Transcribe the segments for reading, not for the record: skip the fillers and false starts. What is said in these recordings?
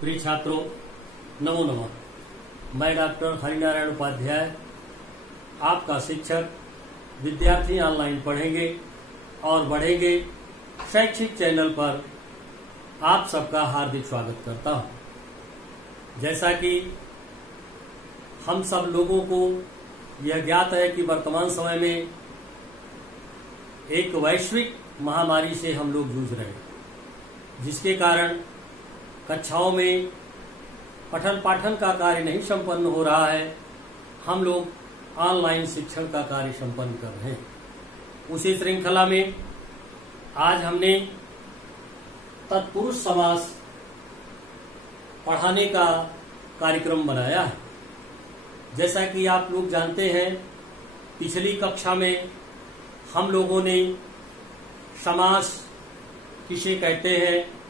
प्रिय छात्रों, नमो नमः। मैं डॉक्टर हरिनारायण उपाध्याय, आपका शिक्षक। विद्यार्थी ऑनलाइन पढ़ेंगे और बढ़ेंगे शैक्षिक चैनल पर आप सबका हार्दिक स्वागत करता हूं। जैसा कि हम सब लोगों को यह ज्ञात है कि वर्तमान समय में एक वैश्विक महामारी से हम लोग जूझ रहे हैं, जिसके कारण कक्षाओं में पठन पाठन का कार्य नहीं संपन्न हो रहा है। हम लोग ऑनलाइन शिक्षण का कार्य संपन्न कर रहे हैं। उसी श्रृंखला में आज हमने तत्पुरुष समास पढ़ाने का कार्यक्रम बनाया है। जैसा कि आप लोग जानते हैं, पिछली कक्षा में हम लोगों ने समास किसे कहते हैं,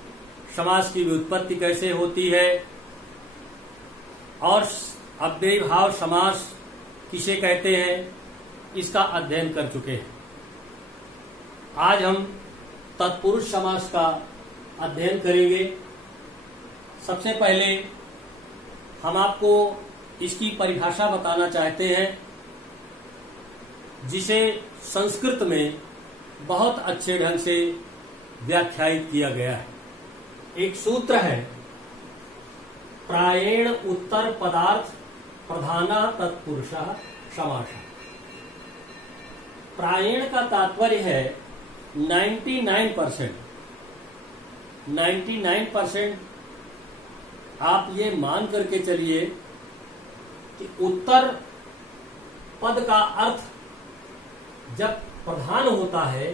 समास की व्युत्पत्ति कैसे होती है और अव्ययी भाव समास किसे कहते हैं, इसका अध्ययन कर चुके हैं। आज हम तत्पुरुष समास का अध्ययन करेंगे। सबसे पहले हम आपको इसकी परिभाषा बताना चाहते हैं, जिसे संस्कृत में बहुत अच्छे ढंग से व्याख्यायित किया गया है। एक सूत्र है, प्रायेण उत्तर पदार्थ प्रधाना तत्पुरुषः समासः। प्रायेण का तात्पर्य है 99%। आप ये मान करके चलिए कि उत्तर पद का अर्थ जब प्रधान होता है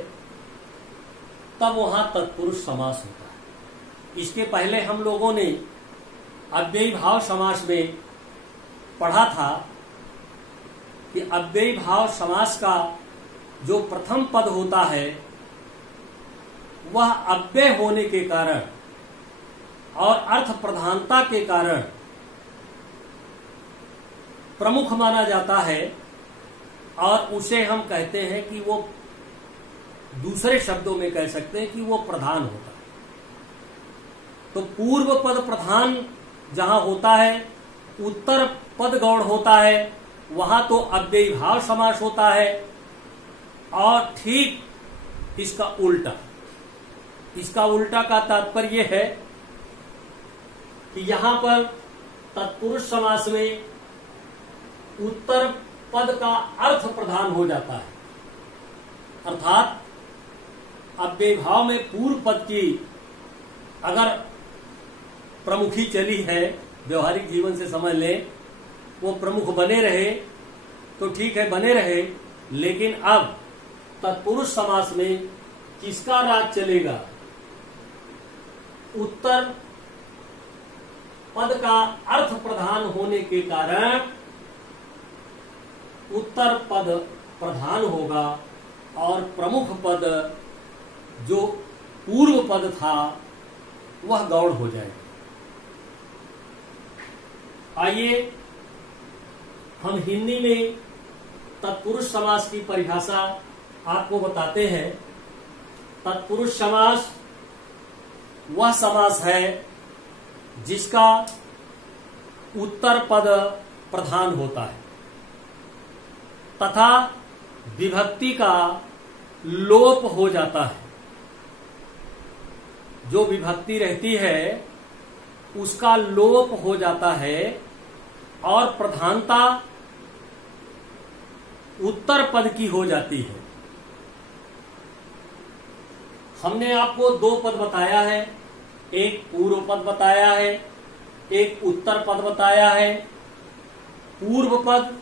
तब वहां तत्पुरुष समास होता है। इसके पहले हम लोगों ने अव्ययी भाव समास में पढ़ा था कि अव्ययी भाव समास का जो प्रथम पद होता है वह अव्यय होने के कारण और अर्थ प्रधानता के कारण प्रमुख माना जाता है, और उसे हम कहते हैं कि वो, दूसरे शब्दों में कह सकते हैं कि वो प्रधान होता है। तो पूर्व पद प्रधान जहां होता है, उत्तर पद गौण होता है, वहां तो अव्ययी भाव समास होता है। और ठीक इसका उल्टा का तात्पर्य है कि यहां पर तत्पुरुष समास में उत्तर पद का अर्थ प्रधान हो जाता है, अर्थात अव्ययी भाव में पूर्व पद की अगर प्रमुखी चली है, व्यवहारिक जीवन से समझ लें, वो प्रमुख बने रहे तो ठीक है, बने रहे। लेकिन अब तत्पुरुष समास में किसका राज चलेगा? उत्तर पद का अर्थ प्रधान होने के कारण उत्तर पद प्रधान होगा और प्रमुख पद जो पूर्व पद था वह गौण हो जाएगा। आइए हम हिंदी में तत्पुरुष समास की परिभाषा आपको बताते हैं। तत्पुरुष समास वह समास है जिसका उत्तर पद प्रधान होता है तथा विभक्ति का लोप हो जाता है। जो विभक्ति रहती है उसका लोप हो जाता है और प्रधानता उत्तर पद की हो जाती है। हमने आपको दो पद बताया है, एक पूर्व पद बताया है, एक उत्तर पद बताया है। पूर्व पद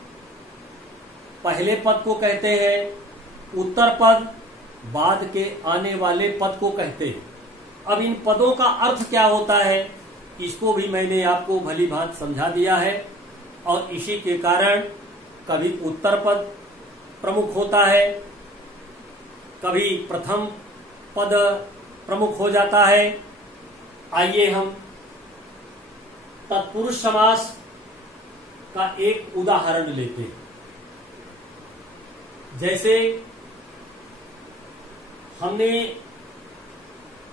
पहले पद को कहते हैं, उत्तर पद बाद के आने वाले पद को कहते हैं। अब इन पदों का अर्थ क्या होता है, इसको भी मैंने आपको भली भांति समझा दिया है। और इसी के कारण कभी उत्तर पद प्रमुख होता है, कभी प्रथम पद प्रमुख हो जाता है। आइए हम तत्पुरुष समास का एक उदाहरण लेते हैं। जैसे हमने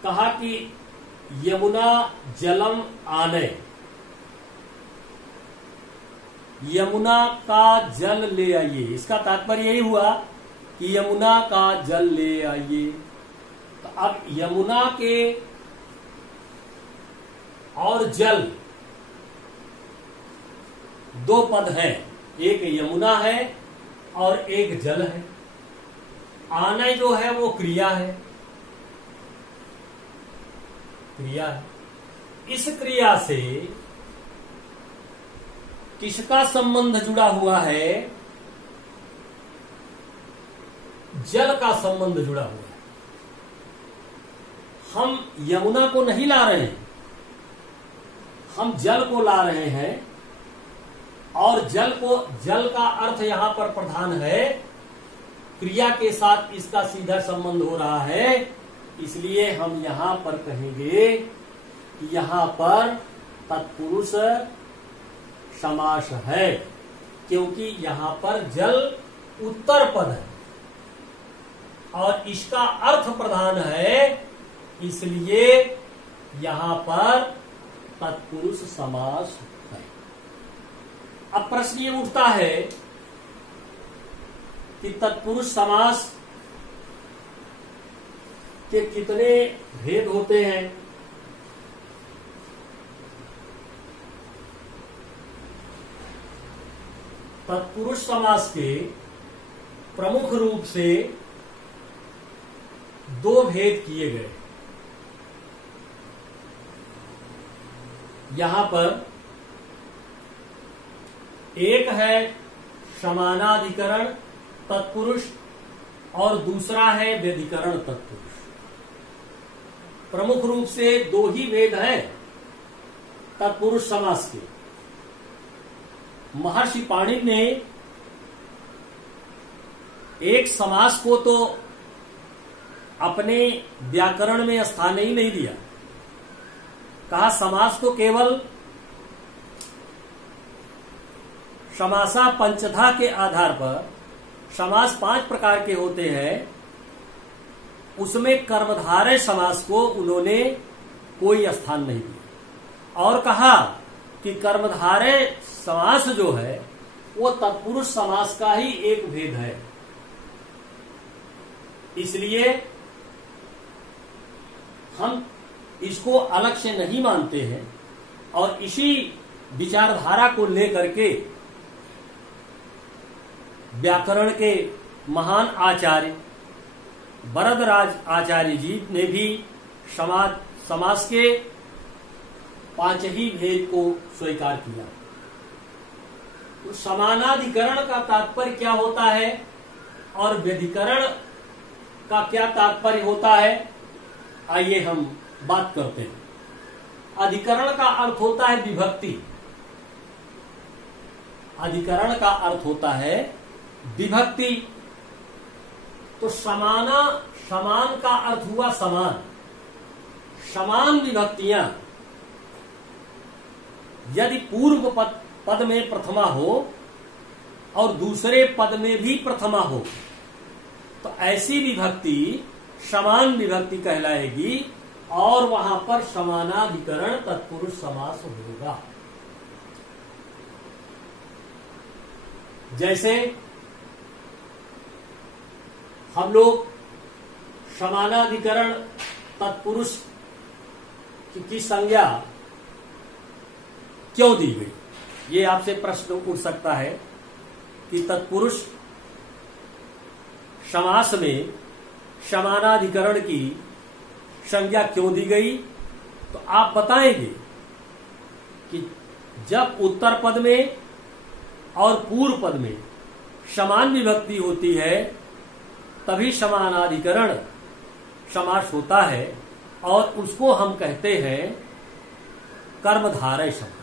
कहा कि यमुना जलम आने, यमुना का जल ले आइए। इसका तात्पर्य यही हुआ कि यमुना का जल ले आइए। तो अब यमुना के और जल दो पद हैं, एक यमुना है और एक जल है। आने जो है वो क्रिया है, क्रिया है। इस क्रिया से किसका संबंध जुड़ा हुआ है? जल का संबंध जुड़ा हुआ है। हम यमुना को नहीं ला रहे हैं, हम जल को ला रहे हैं। और जल का अर्थ यहां पर प्रधान है, क्रिया के साथ इसका सीधा संबंध हो रहा है। इसलिए हम यहां पर कहेंगे कि यहां पर तत्पुरुष समास है, क्योंकि यहां पर जल उत्तर पद है और इसका अर्थ प्रधान है, इसलिए यहां पर तत्पुरुष समास है। अब प्रश्न ये उठता है कि तत्पुरुष समास के कितने भेद होते हैं? तत्पुरुष समास के प्रमुख रूप से दो भेद किए गए। यहां पर एक है समानाधिकरण तत्पुरुष और दूसरा है व्यधिकरण तत्पुरुष। प्रमुख रूप से दो ही भेद हैं तत्पुरुष समास के। महर्षि पाणिनि ने एक समास को तो अपने व्याकरण में स्थान ही नहीं दिया, कहा समास तो केवल समासा पंचधा के आधार पर, समास 5 प्रकार के होते हैं, उसमें कर्मधारय समास को उन्होंने कोई स्थान नहीं दिया और कहा कि कर्मधारय समास जो है वो तत्पुरुष समास का ही एक भेद है। इसलिए हम इसको अलग से नहीं मानते हैं और इसी विचारधारा को लेकर के व्याकरण के महान आचार्य वरदराज आचार्य जी ने भी समास के 5 ही भेद को स्वीकार किया। तो समानाधिकरण का तात्पर्य क्या होता है और व्यधिकरण का क्या तात्पर्य होता है, आइए हम बात करते हैं। अधिकरण का अर्थ होता है विभक्ति। अधिकरण का अर्थ होता है विभक्ति। तो समान का अर्थ हुआ समान। समान विभक्तियां यदि पूर्व पद में प्रथमा हो और दूसरे पद में भी प्रथमा हो तो ऐसी विभक्ति समान विभक्ति कहलाएगी और वहां पर समानाधिकरण तत्पुरुष समास होगा। जैसे हम लोग समानाधिकरण तत्पुरुष की संज्ञा क्यों दी गई, ये आपसे प्रश्न उठ सकता है कि तत्पुरुष समास में समानाधिकरण की संज्ञा क्यों दी गई। तो आप बताएंगे कि जब उत्तर पद में और पूर्व पद में समान विभक्ति होती है तभी समानाधिकरण समास होता है और उसको हम कहते हैं कर्मधारय समास।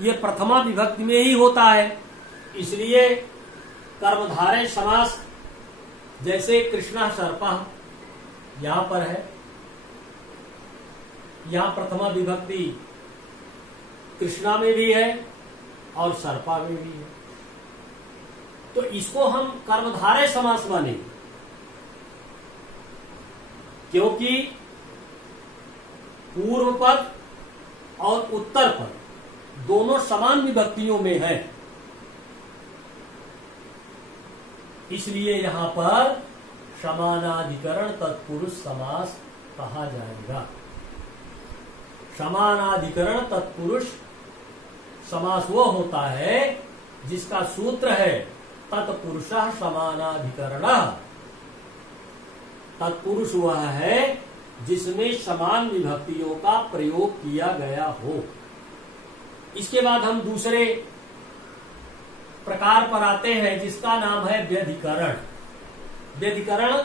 ये प्रथमा विभक्ति में ही होता है, इसलिए कर्मधारय समास जैसे कृष्णा सर्पा यहां पर है, यहां प्रथमा विभक्ति कृष्णा में भी है और सर्पा में भी है, तो इसको हम कर्मधारय समास मानेंगे। क्योंकि पूर्व पद और उत्तर पद दोनों समान विभक्तियों में है, इसलिए यहां पर समानाधिकरण तत्पुरुष समास कहा जाएगा। समानाधिकरण तत्पुरुष समास वो होता है जिसका सूत्र है तत्पुरुषः समानाधिकरणः। तत्पुरुष वह है जिसमें समान विभक्तियों का प्रयोग किया गया हो। इसके बाद हम दूसरे प्रकार पर आते हैं जिसका नाम है व्यधिकरण। व्यधिकरण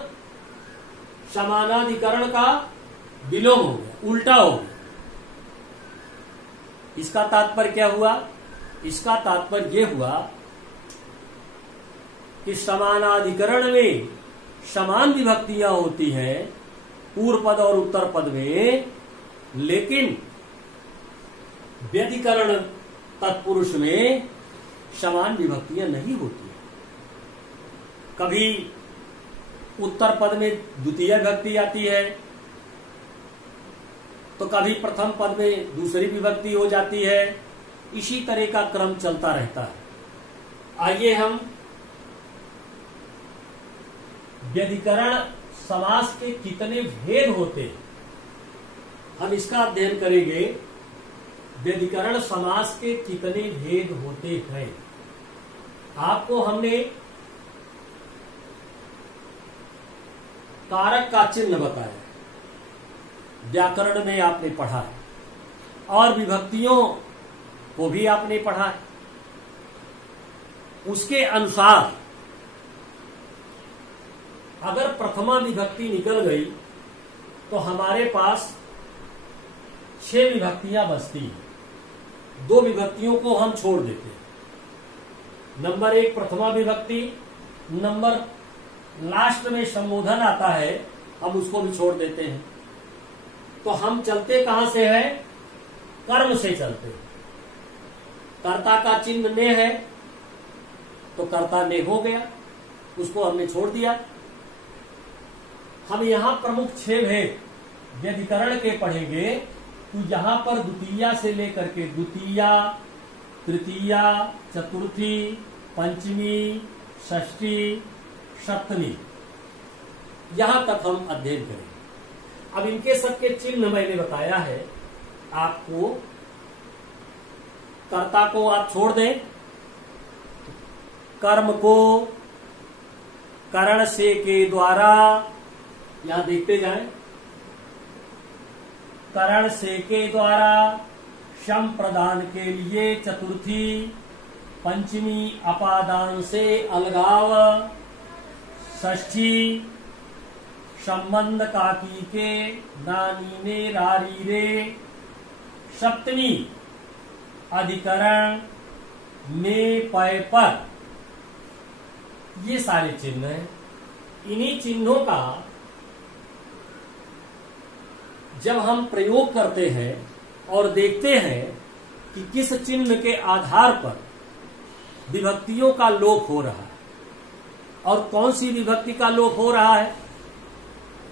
समानाधिकरण का विलोम हो गया, उल्टा हो गया। इसका तात्पर्य क्या हुआ? इसका तात्पर्य यह हुआ कि समानाधिकरण में समान विभक्तियां होती हैं पूर्व पद और उत्तर पद में, लेकिन व्यधिकरण तत्पुरुष में समान विभक्तियां नहीं होती। कभी उत्तर पद में द्वितीय विभक्ति आती है तो कभी प्रथम पद में दूसरी विभक्ति हो जाती है। इसी तरह का क्रम चलता रहता है। आइए हम व्यधिकरण समास के कितने भेद होते हैं हम इसका अध्ययन करेंगे। व्यधिकरण समास के कितने भेद होते हैं आपको हमने कारक का चिन्ह बताया, व्याकरण में आपने पढ़ा है, और विभक्तियों को भी आपने पढ़ा है। उसके अनुसार अगर प्रथमा विभक्ति निकल गई तो हमारे पास 6 विभक्तियां बचती हैं। 2 विभक्तियों को हम छोड़ देते हैं। नंबर 1 प्रथमा विभक्ति, नंबर लास्ट में संबोधन आता है, हम उसको भी छोड़ देते हैं। तो हम चलते कहां से हैं? कर्म से चलते हैं। कर्ता का चिन्ह ने है तो कर्ता ने हो गया, उसको हमने छोड़ दिया। हम यहां प्रमुख 6 भेद व्यधिकरण के पढ़ेंगे। तो यहां पर द्वितीया से लेकर के द्वितीया, तृतीया, चतुर्थी, पंचमी, षष्ठी, सप्तमी, यहां तक हम अध्ययन करेंगे। अब इनके सबके चिन्ह मैंने बताया है आपको। कर्ता को आप छोड़ दें, कर्म को करण से के द्वारा, यहां देखते जाएं, करण से के द्वारा, शम प्रदान के लिए चतुर्थी, पंचमी अपादान से अलगाव, षष्ठी संबंध काकी के नानी ने रारी रे, सप्तमी अधिकरण में पय पर। ये सारे चिन्ह हैं। इन्हीं चिन्हों का जब हम प्रयोग करते हैं और देखते हैं कि किस चिन्ह के आधार पर विभक्तियों का लोप हो रहा है और कौन सी विभक्ति का लोप हो रहा है,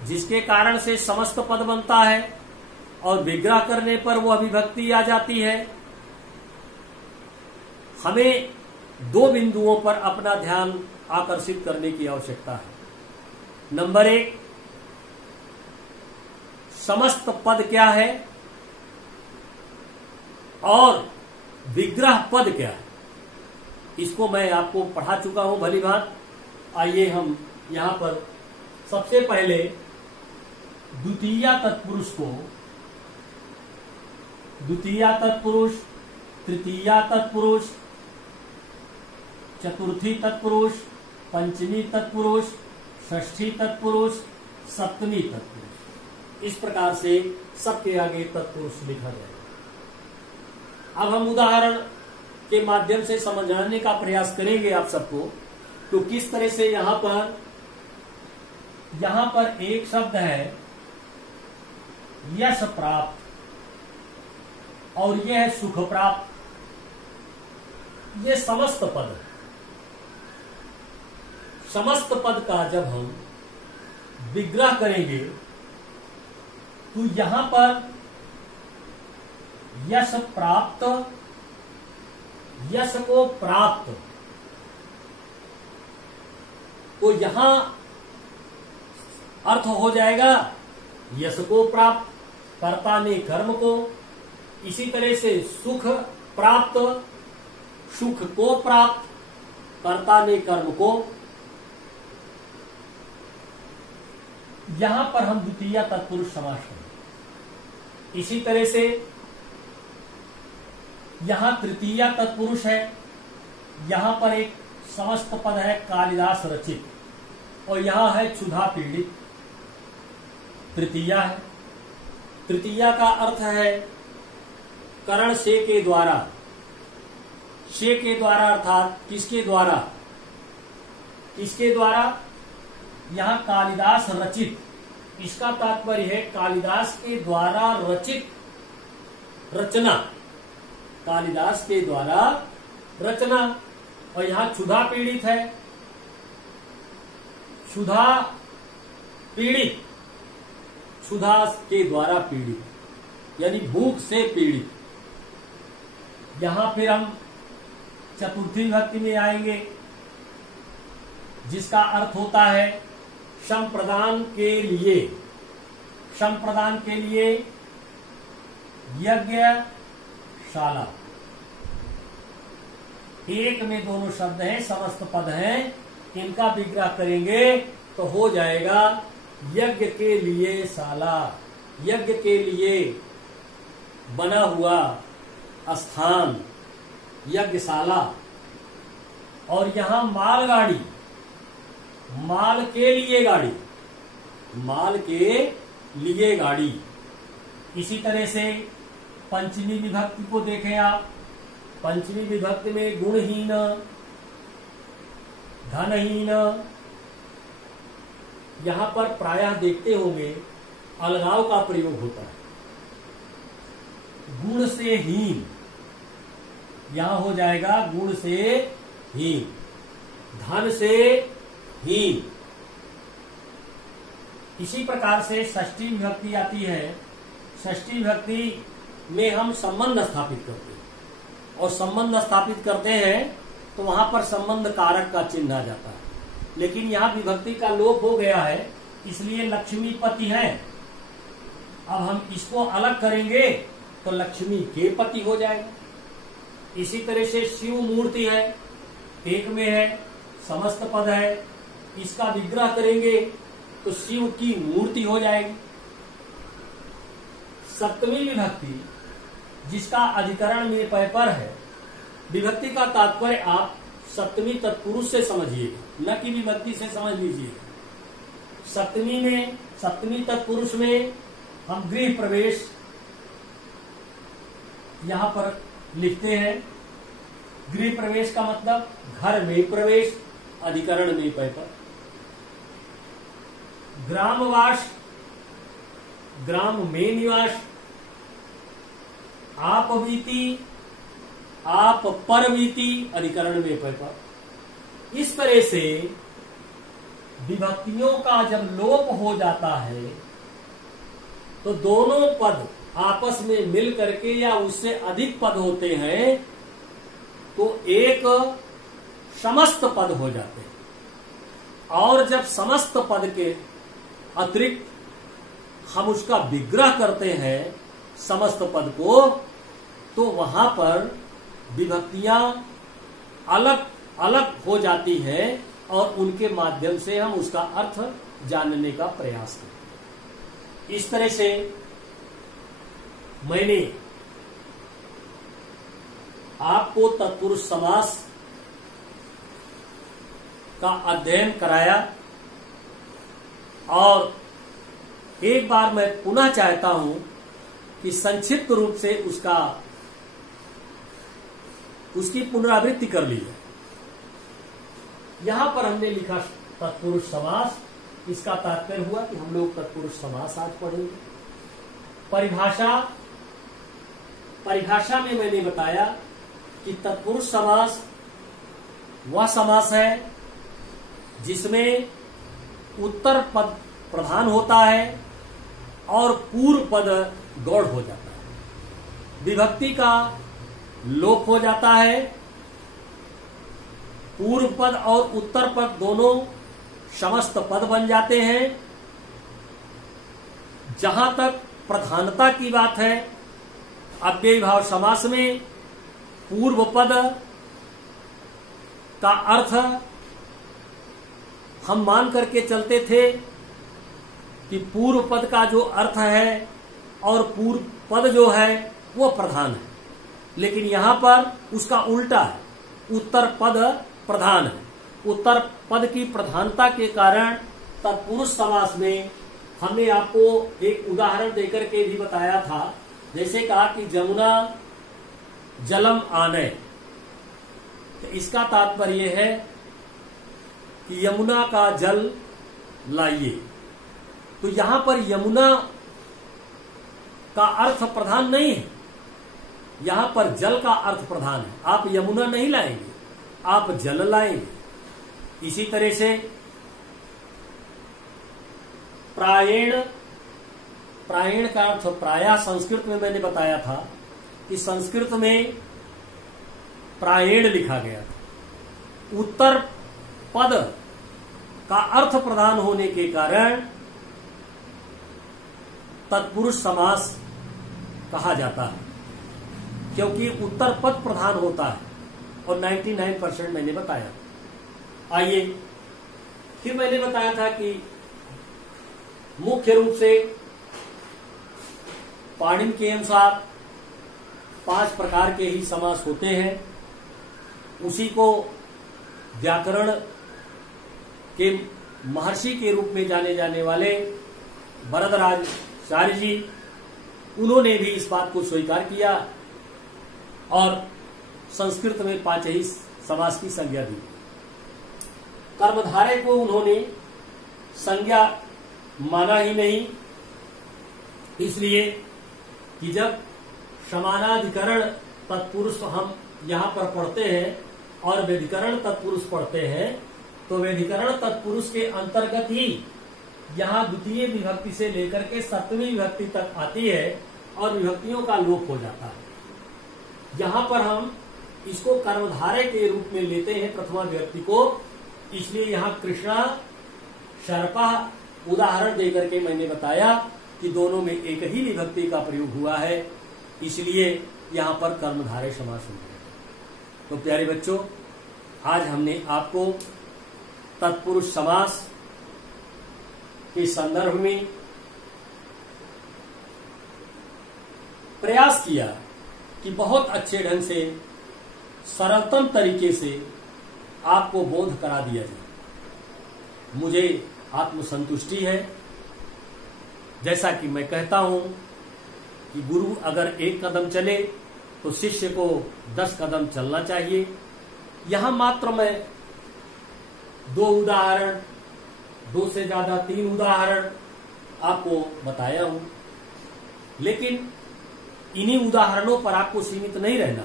जिसके कारण से समस्त पद बनता है और विग्रह करने पर वह विभक्ति आ जाती है, हमें 2 बिंदुओं पर अपना ध्यान आकर्षित करने की आवश्यकता है। नंबर 1, समस्त पद क्या है और विग्रह पद क्या है, इसको मैं आपको पढ़ा चुका हूं भली भांति। आइए हम यहां पर सबसे पहले द्वितीया तत्पुरुष को, द्वितीया तत्पुरुष, तृतीया तत्पुरुष, चतुर्थी तत्पुरुष, पंचमी तत्पुरुष, षष्ठी तत्पुरुष, सप्तमी तत्पुरुष, इस प्रकार से सबके आगे तत्पुरुष लिखा जाएगा। अब हम उदाहरण के माध्यम से समझाने का प्रयास करेंगे आप सबको। तो किस तरह से यहां पर एक शब्द है यश प्राप्त और यह है सुख प्राप्त। ये समस्त पद है। समस्त पद का जब हम विग्रह करेंगे तो यहां पर यश प्राप्त, यश को प्राप्त, तो यहां अर्थ हो जाएगा यश को प्राप्त, कर्ता ने कर्म को। इसी तरह से सुख प्राप्त, सुख को प्राप्त, कर्ता ने कर्म को। यहां पर हम द्वितीय तत्पुरुष समास करें। इसी तरह से यहां तृतीय तत्पुरुष है, यहां पर एक समस्त पद है कालिदास रचित, और यहां है क्षुधा पीड़ित, तृतीया है। तृतीया का अर्थ है करण से के द्वारा, से के द्वारा अर्थात किसके द्वारा, किसके द्वारा, यहां कालिदास रचित, इसका तात्पर्य है कालिदास के द्वारा रचित रचना, कालिदास के द्वारा रचना। और यहां क्षुधा पीड़ित है, क्षुधा पीड़ित, क्षुधा के द्वारा पीड़ित, यानी भूख से पीड़ित। यहां फिर हम चतुर्थी विभक्ति में आएंगे, जिसका अर्थ होता है श्रम प्रदान के लिए, श्रम प्रदान के लिए यज्ञशाला। एक में दोनों शब्द हैं, समस्त पद हैं, इनका विग्रह करेंगे तो हो जाएगा यज्ञ के लिए शाला, यज्ञ के लिए बना हुआ स्थान, यज्ञशाला। और यहां मालगाड़ी, माल के लिए गाड़ी, माल के लिए गाड़ी। इसी तरह से पंचमी विभक्ति को देखें आप, पंचमी विभक्ति में गुणहीन, धनहीन, यहां पर प्रायः देखते होंगे अलगाव का प्रयोग होता है। गुण से हीन, यहां हो जाएगा गुण से हीन, धन से हीन। इसी प्रकार से षष्ठी विभक्ति आती है, षष्ठी विभक्ति में हम संबंध स्थापित करते हैं, और संबंध स्थापित करते हैं तो वहां पर संबंध कारक का चिन्ह आ जाता है। लेकिन यहां विभक्ति का लोप हो गया है, इसलिए लक्ष्मीपति है। अब हम इसको अलग करेंगे तो लक्ष्मी के पति हो जाएगा। इसी तरह से शिव मूर्ति है, एक में है, समस्त पद है, इसका विग्रह करेंगे तो शिव की मूर्ति हो जाएगी। सप्तमी विभक्ति जिसका अधिकरण में पय पर है, विभक्ति का तात्पर्य आप सप्तमी तत्पुरुष से समझिएगा, न कि विभक्ति से समझ लीजिएगा। सप्तमी में, सप्तमी तत्पुरुष में हम गृह प्रवेश यहां पर लिखते हैं। गृह प्रवेश का मतलब घर में प्रवेश, अधिकरण में पय पर। ग्रामवास, ग्राम में निवास। आप बीती, आप पर बीती, अधिकरण में पय पर। इस तरह से विभक्तियों का जब लोप हो जाता है तो दोनों पद आपस में मिल करके या उससे अधिक पद होते हैं तो एक समस्त पद हो जाते हैं। और जब समस्त पद के अतिरिक्त हम उसका विग्रह करते हैं समस्त पद को, तो वहां पर विभक्तियां अलग अलग हो जाती हैं और उनके माध्यम से हम उसका अर्थ जानने का प्रयास करते हैं। इस तरह से मैंने आपको तत्पुरुष समास का अध्ययन कराया, और एक बार मैं पुनः चाहता हूं कि संक्षिप्त रूप से उसकी पुनरावृत्ति कर ली जाए। यहां पर हमने लिखा तत्पुरुष समास, इसका तात्पर्य हुआ कि हम लोग तत्पुरुष समास आज पढ़ेंगे। परिभाषा में मैंने बताया कि तत्पुरुष समास वह समास है जिसमें उत्तर पद प्रधान होता है और पूर्व पद गौड़ हो जाता है। विभक्ति का लोप हो जाता है। पूर्व पद और उत्तर पद दोनों समस्त पद बन जाते हैं। जहां तक प्रधानता की बात है, अव्ययी भाव समास में पूर्व पद का अर्थ हम मान करके चलते थे कि पूर्व पद का जो अर्थ है और पूर्व पद जो है वो प्रधान है, लेकिन यहां पर उसका उल्टा है, उत्तर पद प्रधान है। उत्तर पद की प्रधानता के कारण तत्पुरुष समास में हमने आपको एक उदाहरण देकर के भी बताया था। जैसे कहा कि जमुना जलम आने, तो इसका तात्पर्य है कि यमुना का जल लाइए। तो यहां पर यमुना का अर्थ प्रधान नहीं है, यहां पर जल का अर्थ प्रधान है। आप यमुना नहीं लाएंगे, आप जल लाएंगे। इसी तरह से प्रायण, प्रायण का अर्थ प्रायः संस्कृत में मैंने बताया था कि संस्कृत में प्रायण लिखा गया था। उत्तर पद का अर्थ प्रधान होने के कारण तत्पुरुष समास कहा जाता है, क्योंकि उत्तर पद प्रधान होता है और 99% मैंने बताया। आइए फिर मैंने बताया था कि मुख्य रूप से पाणिनि के अनुसार 5 प्रकार के ही समास होते हैं। उसी को व्याकरण के महर्षि के रूप में जाने जाने वाले वरदराजाचार्य जी, उन्होंने भी इस बात को स्वीकार किया और संस्कृत में 5 ही समास की संज्ञा दी। कर्मधारय को उन्होंने संज्ञा माना ही नहीं, इसलिए कि जब समानाधिकरण तत्पुरुष हम यहां पर पढ़ते हैं और व्यधिकरण तत्पुरुष पढ़ते हैं, तो व्यधिकरण तत्पुरुष के अंतर्गत ही यहां द्वितीय विभक्ति से लेकर के सप्तमी विभक्ति तक आती है और विभक्तियों का लोप हो जाता है। यहां पर हम इसको कर्मधारय के रूप में लेते हैं प्रथमा विभक्ति को, इसलिए यहां कृष्णा शर्पा उदाहरण देकर के मैंने बताया कि दोनों में एक ही विभक्ति का प्रयोग हुआ है, इसलिए यहां पर कर्मधारय समास हो गया। तो प्यारे बच्चों, आज हमने आपको तत्पुरुष समास के संदर्भ में प्रयास किया कि बहुत अच्छे ढंग से सरलतम तरीके से आपको बोध करा दिया जाए। मुझे आत्मसंतुष्टि है, जैसा कि मैं कहता हूं कि गुरु अगर 1 कदम चले तो शिष्य को 10 कदम चलना चाहिए। यहां मात्र मैं 2 उदाहरण, 2 से ज्यादा 3 उदाहरण आपको बताया हूं, लेकिन इन्हीं उदाहरणों पर आपको सीमित नहीं रहना।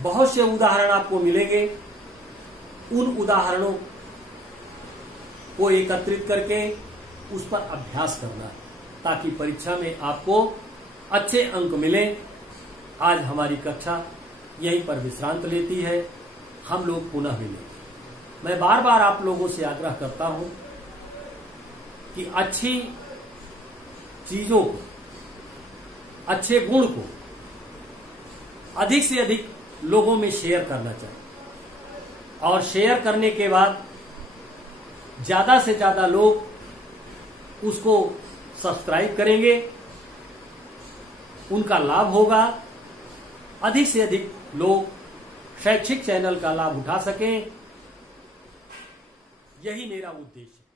बहुत से उदाहरण आपको मिलेंगे, उन उदाहरणों को एकत्रित करके उस पर अभ्यास करना, ताकि परीक्षा में आपको अच्छे अंक मिले। आज हमारी कक्षा यहीं पर विश्रांत लेती है, हम लोग पुनः मिलें। मैं बार बार आप लोगों से आग्रह करता हूं कि अच्छी चीजों को, अच्छे गुण को अधिक से अधिक लोगों में शेयर करना चाहिए, और शेयर करने के बाद ज्यादा से ज्यादा लोग उसको सब्सक्राइब करेंगे, उनका लाभ होगा, अधिक से अधिक लोग शैक्षिक चैनल का लाभ उठा सकें, यही मेरा उद्देश्य है।